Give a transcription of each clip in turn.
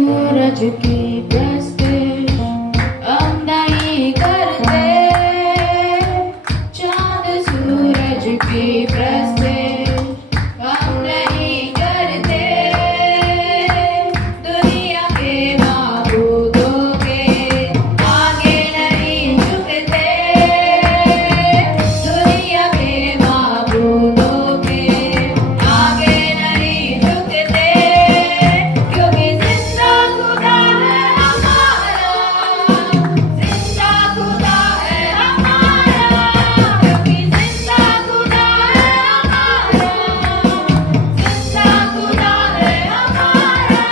सूरज की प्रस्थित हम नहीं करते, चांद सूरज की प्रस्थित हम नहीं करते, दुनिया के माबूदों के आगे नहीं झुकते, दुनिया के माबूदों के आगे नहीं झुकते, क्योंकि जिंदा खुदा है हमारा, जिंदा खुदा है हमारा, क्योंकि जिंदा खुदा है हमारा, जिंदा खुदा है हमारा,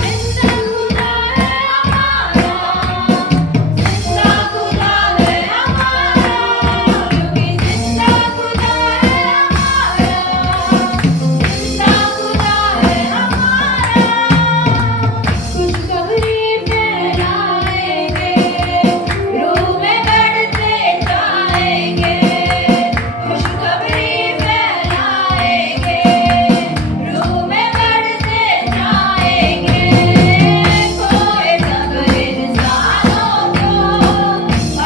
जिंदा खुदा है हमारा, जिंदा खुदा है हमारा, क्योंकि जिंदा खुदा है हमारा, जिंदा खुदा है हमारा। खुशखबरी फैलाएंगे, रूह में बढ़ते जाएंगे, खुशखबरी फैलाएंगे, रूह में बढ़ते जाएंगे, खोए सब इंसानों को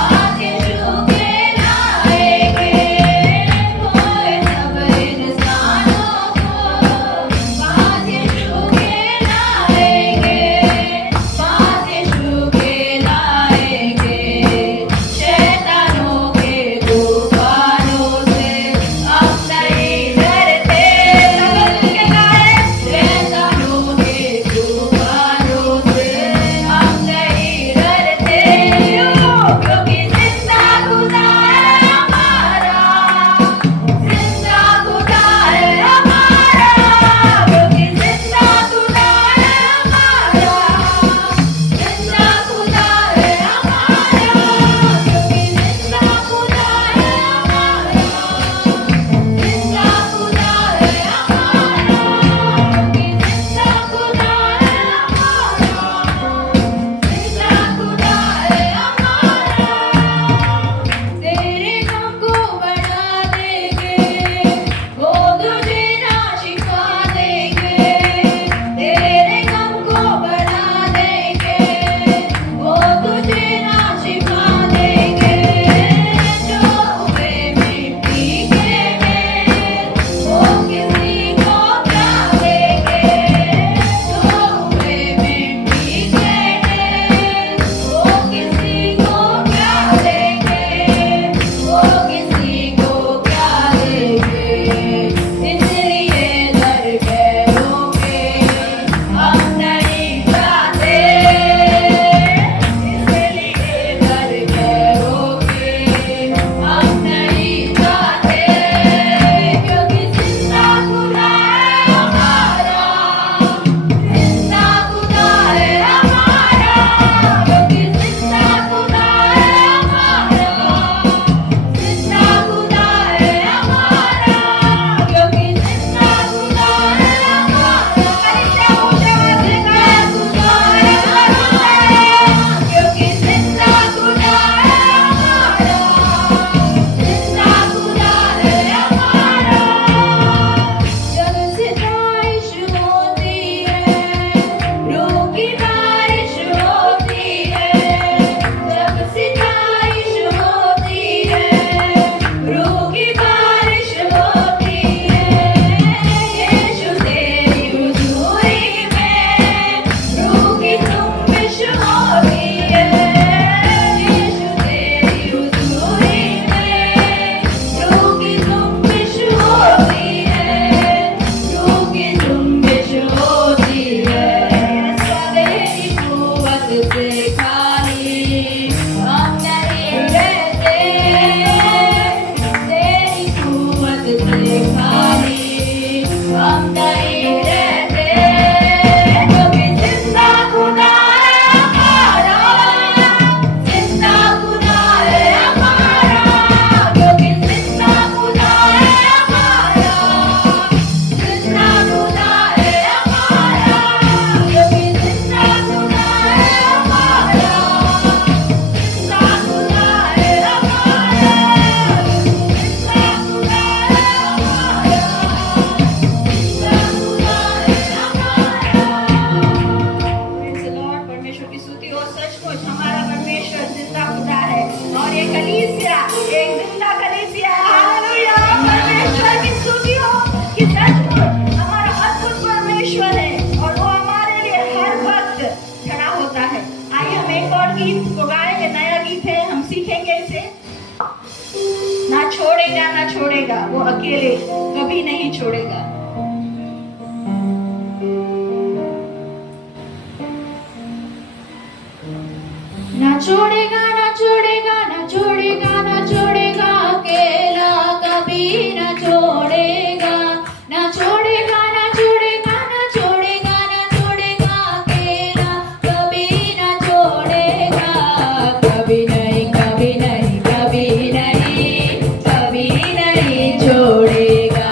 आके छू के लाएंगे, खोए सब इंसानों को आके छू के लाएंगे, आके छू के लाएंगे, शैतानों के तूफानों से हम नहीं डरते, संभल के गाए, शैतानों के तूफानों से हम नहीं डरते, क्योंकि जिंदा खुदा है हमारा, जिंदा खुदा है हमारा, क्योंकि जिंदा खुदा है हमारा, जिंदा खुदा है हमारा, क्योंकि जिंदा खुदा है हमारा, जिंदा खुदा है हमारा, क्योंकि जिंदा खुदा है हमारा, जिंदा खुदा है हमारा। तेरे गम को बढ़ा देंगे, वो तुझे ना छिपा देंगे, तेरे गम को बढ़ा देंगे, वो तुझे ना छिपा देंगे, जो हुए मिट्टी के हैं, वो किसी को क्या देंगे, जो हुए मिट्टी के हैं, वो किसी को क्या देंगे, वो किसी को क्या देंगे, इसलिए दर पैरों के हम नहीं जाते, इसलिए दर पैरों के हम नहीं जाते, क्योंकि जिंदा खुदा है हमारा, जिंदा खुदा है हमारा, क्योंकि जिंदा खुदा है हमारा, जिंदा खुदा है हमारा, क्योंकि जिंदा खुदा है हमारा, जिंदा खुदा है हमारा, क्योंकि जिंदा खुदा है हमारा, जिंदा खुदा है हमारा। जब सितारिश होती है, रूह की बारिश होती है, जब सितारिश होती है, रूह की बारिश होती है, यीशु तेरी हुजूरी में रूह की जुम्बिश होती है, यीशु तेरी हुजूरी में रूह की जुम्बिश होती है, रूह की जुम्बिश होती है, तेरी कुव्वत से खाली हम नहीं रहते, तेरी कुव्वत से खाली हम नहीं रहते, क्योंकि जिंदा खुदा है हमारा, जिंदा खुदा है हमारा, क्योंकि जिंदा खुदा है हमारा, जिंदा खुदा है हमारा, क्योंकि जिंदा खुदा है हमारा, जिंदा खुदा है हमारा, जिंदा खुदा है हमारा, जिंदा खुदा हमारा अद्भुत परमेश्वर है और वो हमारे लिए हर वक्त खड़ा होता है। आइए हम एक और गीत को गाएंगे, नया गीत है, हम सीखेंगे इसे। ना छोड़ेगा ना छोड़ेगा, वो अकेले कभी नहीं छोड़ेगा। ना छोड़ेगा ना छोड़ेगा ना छोड़ेगा ना छोड़ेगा, अकेला कभी ना छोड़ेगा। ना छोड़ेगा ना छोड़ेगा ना छोड़ेगा ना छोड़ेगा, अकेला कभी ना छोड़ेगा। कभी नहीं कभी नहीं कभी नहीं कभी नहीं छोड़ेगा।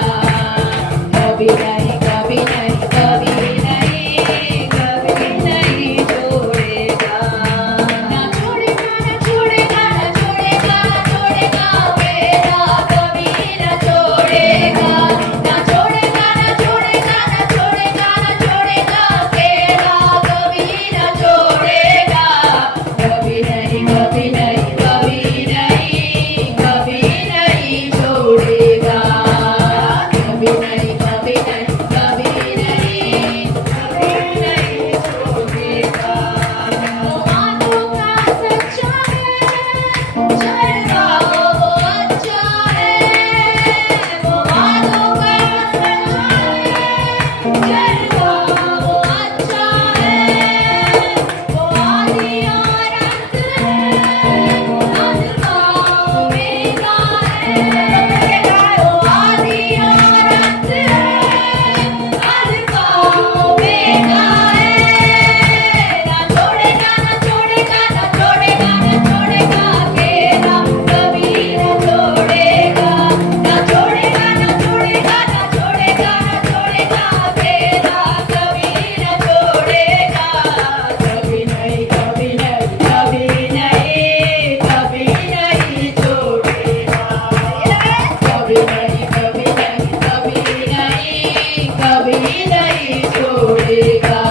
कभी नहीं कभी नहीं कभी नहीं कभी नहीं छोड़ेगा। ना छोड़ेगा ना छोड़ेगा ना छोड़ेगा ना छोड़ेगा, अकेला कभी ना छोड़ेगा। ना छोड़ेगा ना छोड़ेगा ना छोड़ेगा ना छोड़ेगा, अकेला कभी ना छोड़ेगा। कभी नहीं कभी नहीं कभी नहीं कभी नहीं छोड़ेगा। कभी नहीं कभी नहीं कभी नहीं कभी नहीं छोड़ेगा। वो बातों का सच्चा है, झरना वो अच्छा है। वो बातों का सच्चा है, झरना वो अच्छा है। वो आदि और अंत है, अल्फा ओमेगा है। वो आदि और अंत है, अल्फा ओमेगा है। ना छोड़ेगा ना छोड़ेगा ना छोड़ेगा ना छोड़ेगा, अकेला कभी ना छोड़ेगा। ना छोड़ेगा ना छोड़ेगा ना छोड़ेगा ना छोड़ेगा, अकेला कभी ना छोड़ेगा। कभी नहीं कभी नहीं कभी नहीं कभी नहीं छोड़ेगा। कभी नहीं कभी नहीं कभी नहीं कभी नहीं छोड़ेगा।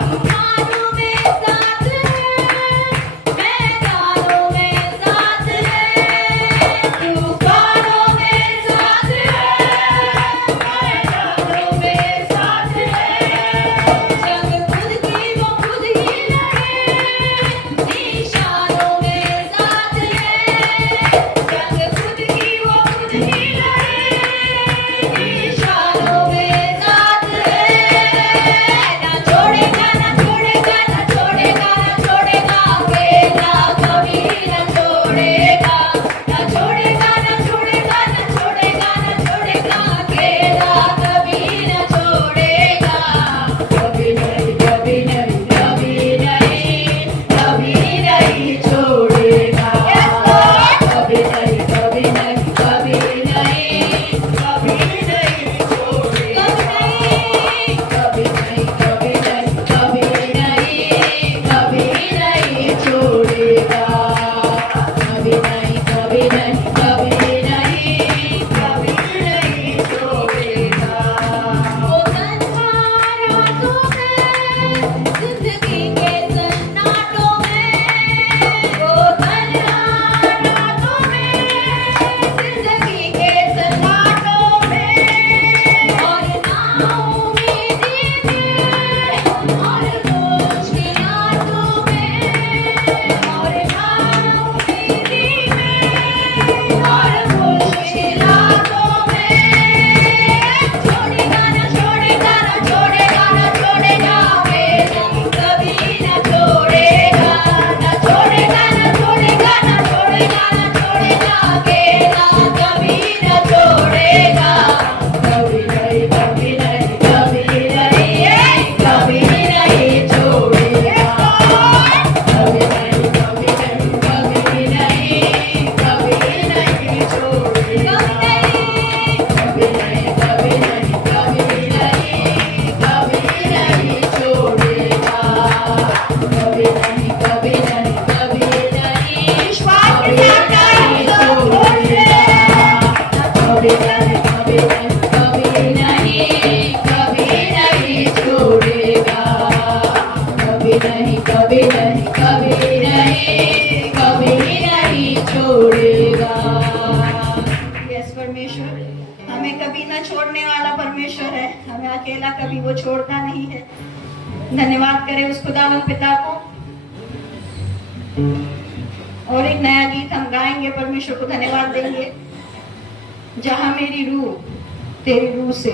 तूफानों में साथ है, मैदानों में साथ है। तूफानों में साथ है, मैदानों में साथ है। जंग खुद की वो खुद ही लड़े, निशानों में साथ है। जंग खुद की वो खुद ही लड़े, निशानों में साथ है। ना छोड़ेगा ना छोड़ेगा ना छोड़ेगा ना छोड़ेगा, अकेला कभी ना छोड़ेगा। ना छोड़ेगा ना छोड़ेगा ना छोड़ेगा ना छोड़ेगा, अकेला कभी ना छोड़ेगा। कभी नहीं कभी नहीं कभी नहीं कभी नहीं छोड़ेगा। कभी नहीं कभी नहीं कभी नहीं कभी नहीं छोड़ेगा। कभी नहीं कभी नहीं कभी नहीं कभी नहीं छोड़ेगा। कभी नहीं कभी नहीं कभी नहीं कभी नहीं छोड़ेगा। वो तन्हा रातों में, जिंदगी के सन्नाटों में। वो तन्हा रातों में, जिंदगी के सन्नाटों में। और नाउमीदी में और मुश्किलातों में। और नाउमीदी में और मुश्किलातों में। छोड़ेगा ना छोड़ेगा ना छोड़ेगा ना छोड़ेगा, अकेला कभी ना छोड़ेगा। ना छोड़ेगा ना छोड़ेगा ना छोड़ेगा ना छोड़ेगा, अकेला कभी ना छोड़ेगा। कभी नहीं कभी नहीं कभी हमें अकेला कभी वो छोड़ता नहीं है। धन्यवाद करें उस खुदावंद पिता को। और एक नया गीत हम गाएंगे, परमेश्वर को धन्यवाद देंगे। जहां मेरी रूह तेरी रूह से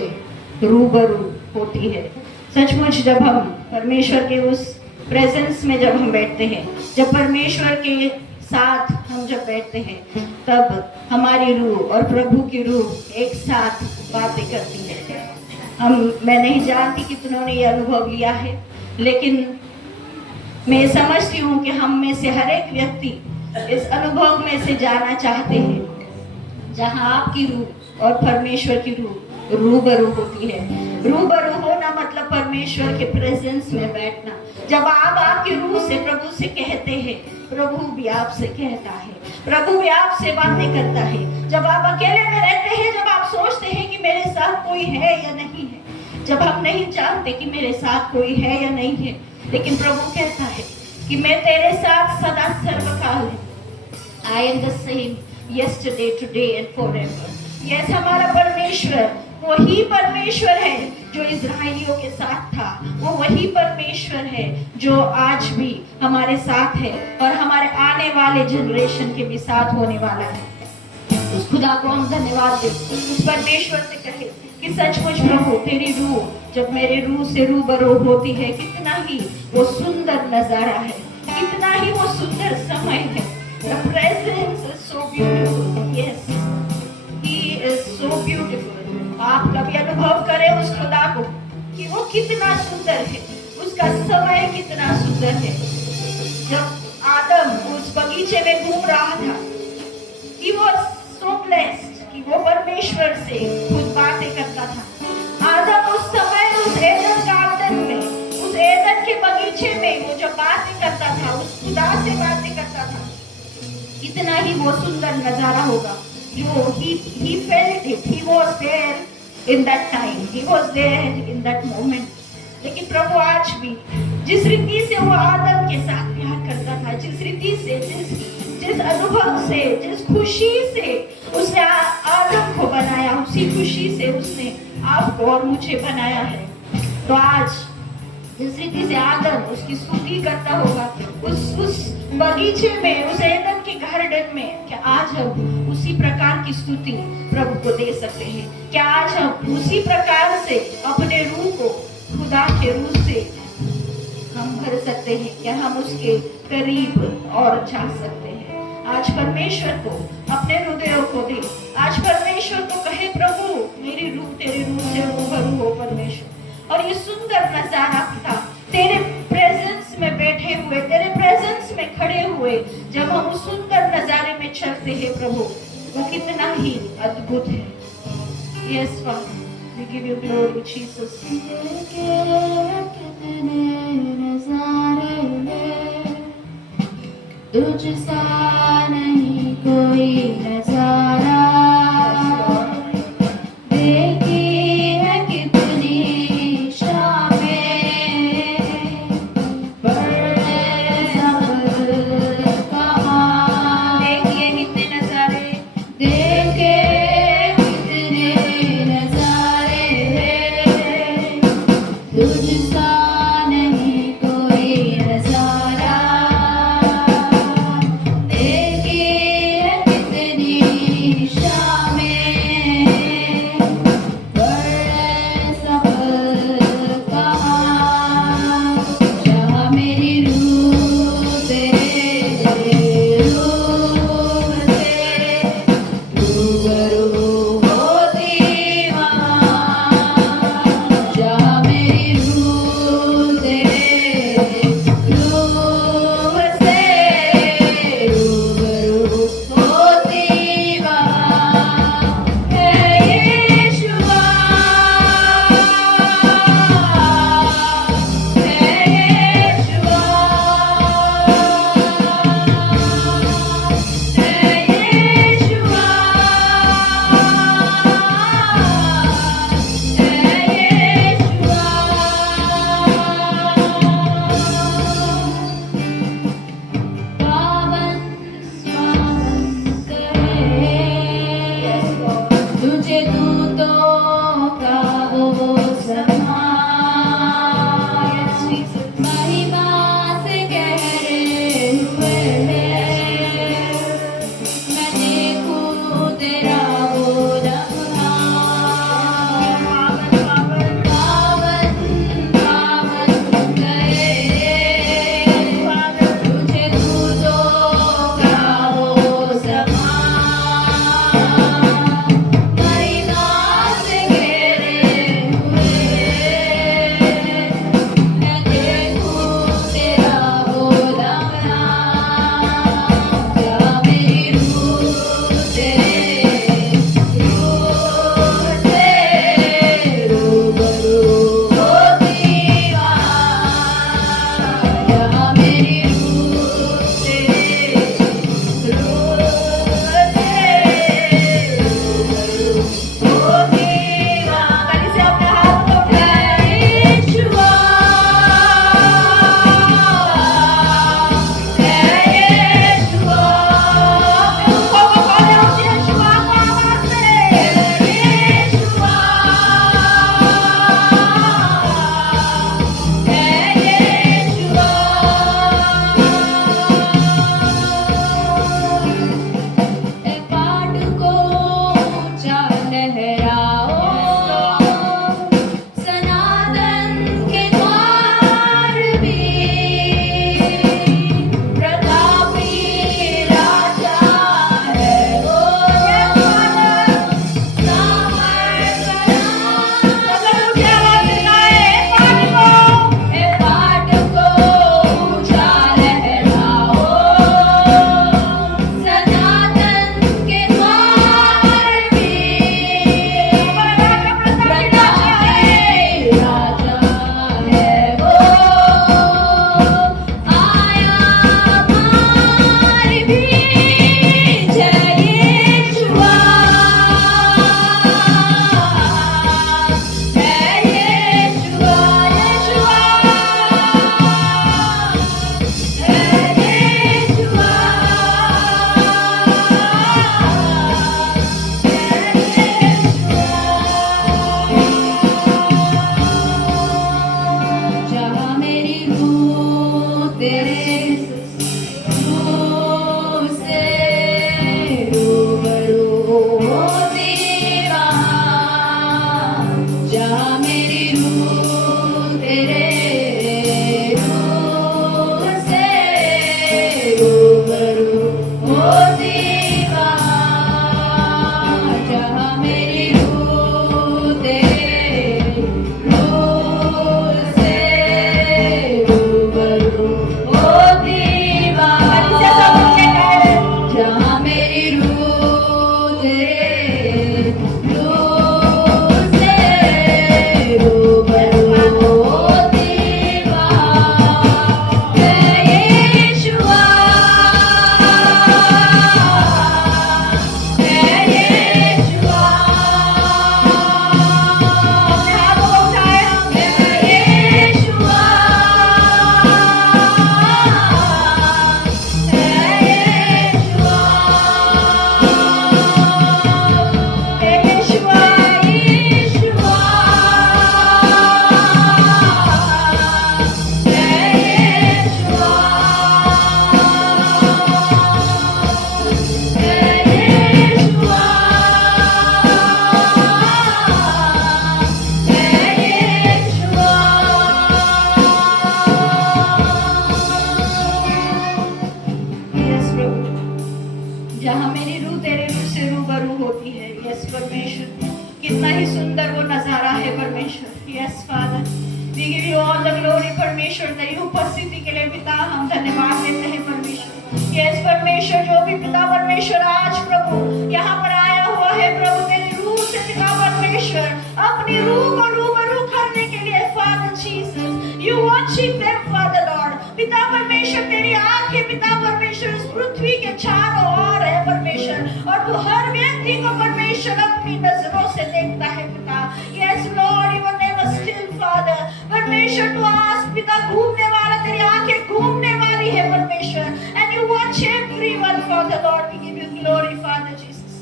रूबरू होती है। सचमुच जब हम परमेश्वर के उस प्रेजेंस में जब हम बैठते हैं, जब परमेश्वर के साथ हम जब बैठते हैं, तब हमारी रूह और प्रभु की रूह एक साथ बातें करती है। मैं नहीं जानती कितनों ने ये अनुभव लिया है, लेकिन मैं समझती हूँ कि हम में से हर एक व्यक्ति इस अनुभव में से जाना चाहते हैं, जहाँ आपकी रूह और परमेश्वर की रूह रूबरू होती है। रूबरू होना मतलब परमेश्वर के प्रेजेंस में बैठना। जब आप आपकी रूह से प्रभु से कहते हैं, प्रभु भी आपसे कहता है, प्रभु भी आपसे बातें करता है। जब आप अकेले में रहते हैं, जब आप सोचते हैं कि मेरे साथ कोई है या नहीं है, जब हम नहीं जानते कि मेरे साथ कोई है या नहीं है, लेकिन प्रभु कहता है कि मैं तेरे साथ सदा सर्वकाल हूँ। I am the same yesterday, today and forever. Yes, हमारा परमेश्वर वही परमेश्वर है जो इज़राइलियों के साथ था। वो वही परमेश्वर है जो आज भी हमारे साथ है और हमारे आने वाले जनरेशन के भी साथ होने वाला है। उस खुदा को हम धन्यवाद दें, उस परमेश्वर से कहे कि सचमुच प्रभु तेरी रूह जब मेरे रूह से रूबरू होती है, कितना ही वो सुंदर नजारा है, कितना ही वो सुंदर समय है। The presence is so beautiful. Yes, He is so beautiful. आप कभी अनुभव करें उस खुदा को कि वो कितना सुंदर है, उसका समय कितना सुंदर है। जब आदम उस बगीचे में घूम रहा था, He was so blessed कि वो परमेश्वर से खुद बातें करता था। आदम उस समय उस एदन गार्डन में, उस एदन के बगीचे में वो जब बातें करता था, उस खुदा से बातें करता था, कितना ही वो सुंदर नजारा होगा। जो he felt it, he was there in that time, he was there in that moment. लेकिन प्रभु आज भी जिस रीति से वो आदम के साथ प्यार करता था, जिस रीति से, जिस अनुभव से, जिस खुशी से उसने आदम को बनाया, उसी खुशी से उसने आपको और मुझे बनाया है। तो आज जिस रीति से आदम उसकी स्तुति करता होगा उस बगीचे में, उस एदन के गार्डन में, क्या आज हम उसी प्रकार की स्तुति प्रभु को दे सकते हैं? क्या आज हम उसी प्रकार से अपने रूह को खुदा के रूह से हम भर सकते हैं? क्या हम उसके करीब और जा सकते हैं? आज परमेश्वर को अपने हृदयों को दे। आज परमेश्वर को कहे, प्रभु मेरी रूह तेरे रूह से रूबरू हो परमेश्वर। और ये सुंदर नजारा था, तेरे प्रेजेंस में बैठे हुए, तेरे प्रेजेंस में खड़े हुए, जब हम उस सुंदर नजारे में चलते हैं प्रभु, वो कितना ही अद्भुत है। Yes father, we give you glory Jesus. कितने नजारे में तुझसा नहीं कोई नजारा, Yes, Father. We give you all the glory, परमेश्वर तेरी उपस्थिति के लिए पिता हम धन्यवाद देते हैं परमेश्वर। यस परमेश्वर, जो भी पिता परमेश्वर आज प्रभु यहाँ पर आया हुआ है प्रभु, तेरी रूह से पिता परमेश्वर अपनी रूह को रूबरू करने के लिए Father Jesus, you watching them Father Lord। पिता परमेश्वर तेरी आंखें पिता परमेश्वर इस पृथ्वी के चारों ओर है परमेश्वर, और तू हर व्यक्ति को परमेश्वर अपनी नजरों से देखता है पिता। Yes Lord, you were never still Father। परमेश्वर तू आज पिता घूमने वाला, तेरी आंखें घूमने वाली है परमेश्वर, and you watch everyone Father Lord। We give you glory Father Jesus।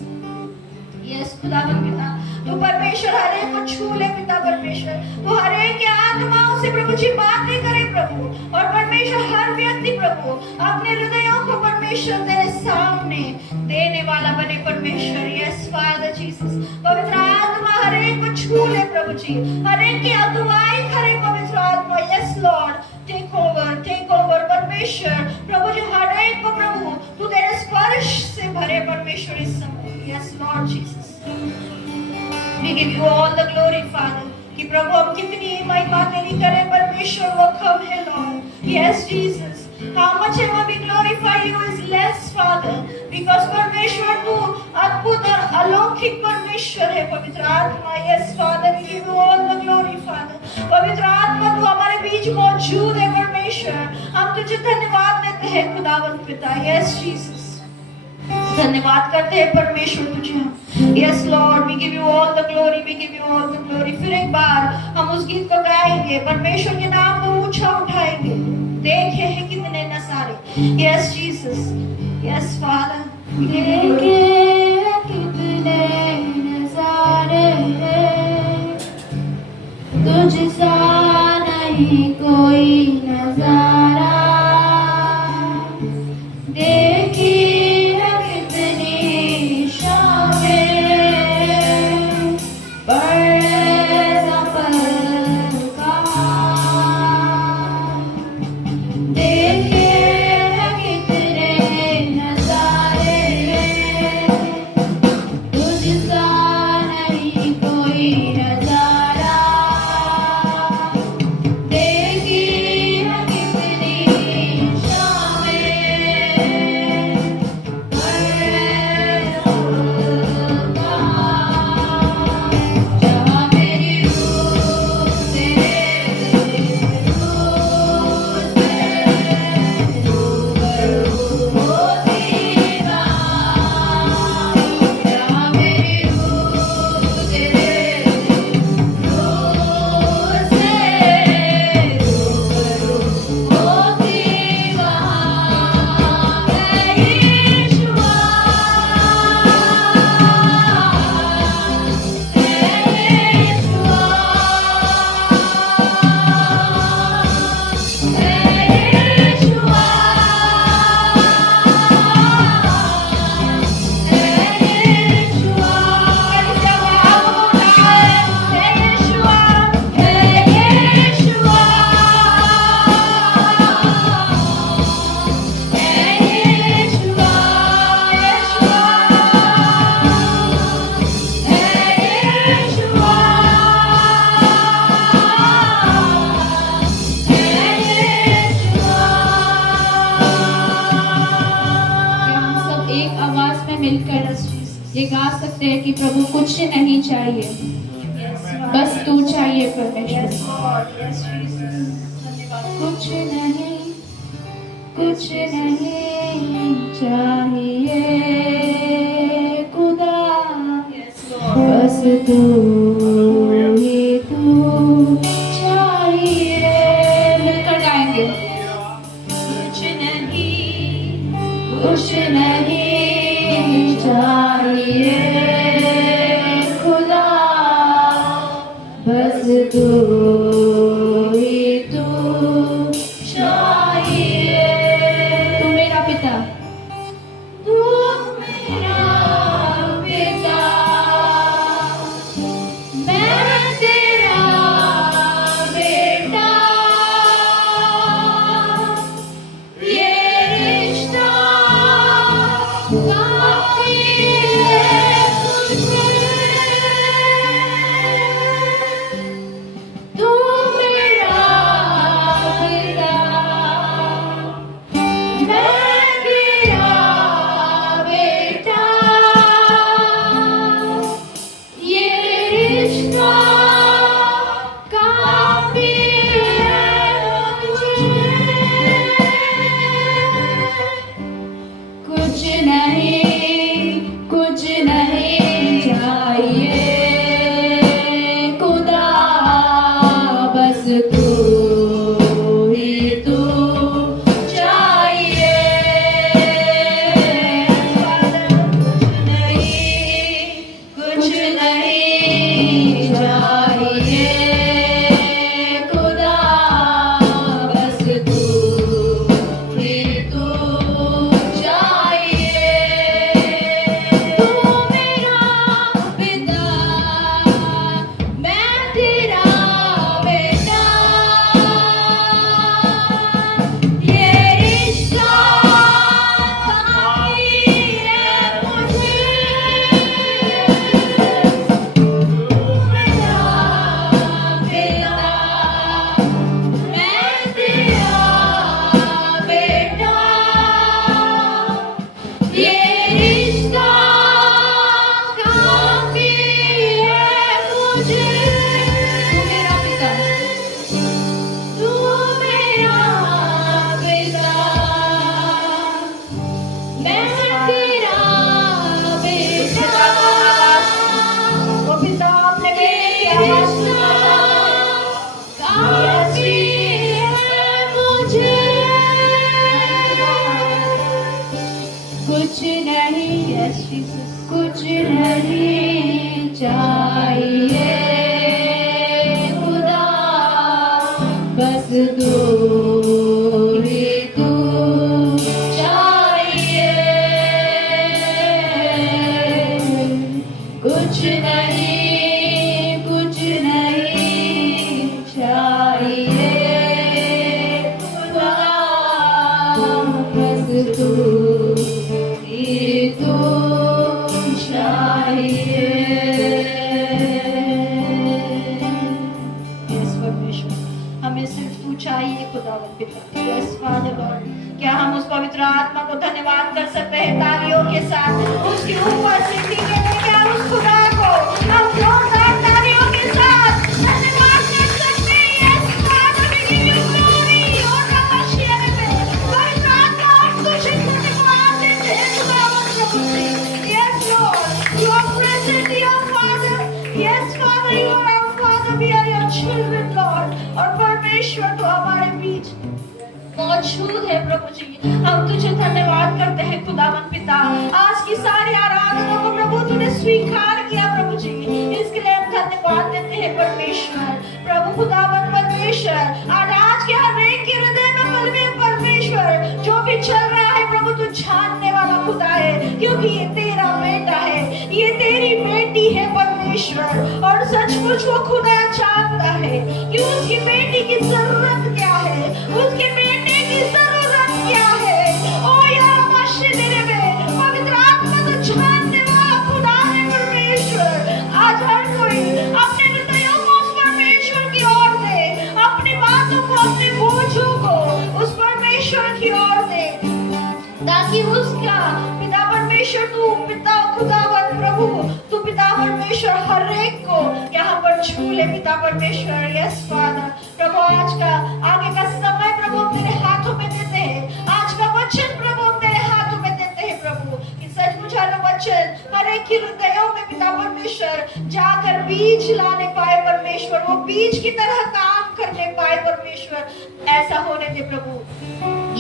Yes खुदावन पिता, तू परमेश्वर हर एक को छू ले पिता परमेश्वर, तू हर एक के आत्माओं से प्रभु जी बातें करे प्रभु, और परमेश्वर हर व्यक्ति प्रभु अपने हृदयों को परमेश्वर तेरे सामने देने वाला बने परमेश्वर। यस फादर जीसस, पवित्र आत्मा हर एक को छू ले प्रभु जी, हर एक की अगुवाई करे पवित्र आत्मा। यस लॉर्ड, टेक ओवर परमेश्वर प्रभु जी, हर एक को प्रभु तू तेरे स्पर्श से भरे परमेश्वर इस समय। Yes Lord Jesus, we give you all the glory Father, कि प्रभु हम कितनी महिमा तेरी करें परमेश्वर, वो कम है Lord। Yes Jesus, how much ever we glorify you is less Father, because परमेश्वर तू अद्भुत और अलौकिक परमेश्वर है पवित्र आत्मा। Yes Father, we give you all the glory Father। पवित्र आत्मा तू हमारे बीच मौजूद है परमेश्वर, हम तुझे धन्यवाद देते हैं खुदावंद पिता। Yes Jesus, धन्यवाद करते हैं परमेश्वर तुझे। Yes Lord, we give you all the glory, we give you all the glory। फिर एक बार हम उस गीत को गाएंगे, परमेश्वर के नाम को ऊंचा उठाएंगे। देखे हैं कितने नजारे। Yes Jesus, yes Father। देखे हैं कितने नजारे हैं, तुझसा नहीं कोई नजारा। देखी ये गा सकते हैं कि प्रभु कुछ नहीं चाहिए, बस तू चाहिए परमेश्वर। कुछ नहीं चाहिए खुदा, बस तू ही तू चाहिए। मिलकर गाएंगे। कुछ नहीं चाहिए खुदा, बस तू ही तू चाहिए। तू मेरा पिता, तू मेरा पिता, मैं तेरा बेटा। ये रिश्ता तू तू ही तू चाहिए कुछ नहीं चाहिए खुदा बस तू ही तू चाहिए तू मेरा पिता मैं तेरा बेटा ये रिश्ता काफी है मुझे तू मेरा पिता मैं तेरा बेटा ये रिश्ता काफी है मुझे तू मेरा पिता तू मेरा पिता मैं तेरा बेटा वो पिता अपने बेटे की आवाज सुनना चाहता है। काफी है मुझे कुछ नहीं Yes, Jesus. कुछ नहीं चाहिए खुदा बस तू ही तू चाहिए कुछ नहीं चाहिए खुदा बस तू ही तू चाहिए Yes, परमेश्वर हमें सिर्फ तू चाहिए खुदावंद पिता। Yes, Father Lord, क्या हम उस पवित्र आत्मा को धन्यवाद कर सकते हैं तालियों के साथ उसकी उपस्थिति के लिए? क्या उस खुदा को हम जोरदार तालियों के साथ धन्यवाद कर सकते हैं? Yes, Father, we give you glory और नमस्कार में पवित्र आत्मा हम तुझे धन्यवाद देते हैं खुदावंद प्रभु जी। Yes, Lord, you are present, your Father. Yes, Father, you are our Father. We are your children, Lord. और परमेश्वर तो हमारे बीच मौजूद है प्रभु जी। हम तुझे धन्यवाद करते हैं खुदावन पिता। आज की सारी आराधना को प्रभु तूने स्वीकार किया प्रभु जी, इसके लिए हम धन्यवाद देते हैं परमेश्वर। प्रभु खुदावन परमेश्वर आज के हर एक के हृदय में परमेश्वर जो भी चल रहा है प्रभु तू जानने वाला खुदा है, क्योंकि ये तेरा बेटा है, ये तेरी बेटी है परमेश्वर। और सचमुच वो खुदा जानता है कि उसकी बेटी की जरूरत क्या है, उसके बेटे की जरूरत क्या है। ओ यार मशीन में पवित्र आत्मा तो जानने वाला खुदा है परमेश्वर। आज हर कोई अपने हृदयों को उस परमेश्वर की ओर दे, अपनी बातों को अपने बोझों को उस परमेश्वर की ओर दे, ताकि उसका पिता परमेश्वर तू पिता खुदावन प्रभु तू पिता परमेश्वर हर एक को यहाँ पर छू ले पिता परमेश्वर। यस फादर प्रभु आज का आगे का समय प्रभु हम तेरे हाथों में देते हैं, आज का वचन प्रभु हम तेरे हाथों में देते हैं प्रभु कि सचमुच हर वचन हर एक के हृदयों में पिता परमेश्वर जाकर बीज लाने पाए परमेश्वर, वो बीज की तरह काम करने पाए परमेश्वर। ऐसा होने दे प्रभु।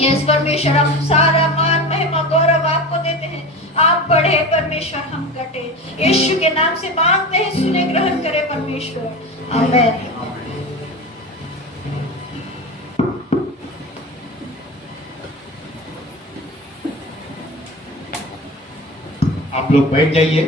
यस परमेश्वर हम सारा मान महिमा गौरव आपको देते हैं। आप बढ़े परमेश्वर, हम घटे। यीशु के नाम से मांगते हैं, सुने ग्रहण करे परमेश्वर। आमेन। आप लोग बैठ जाइए।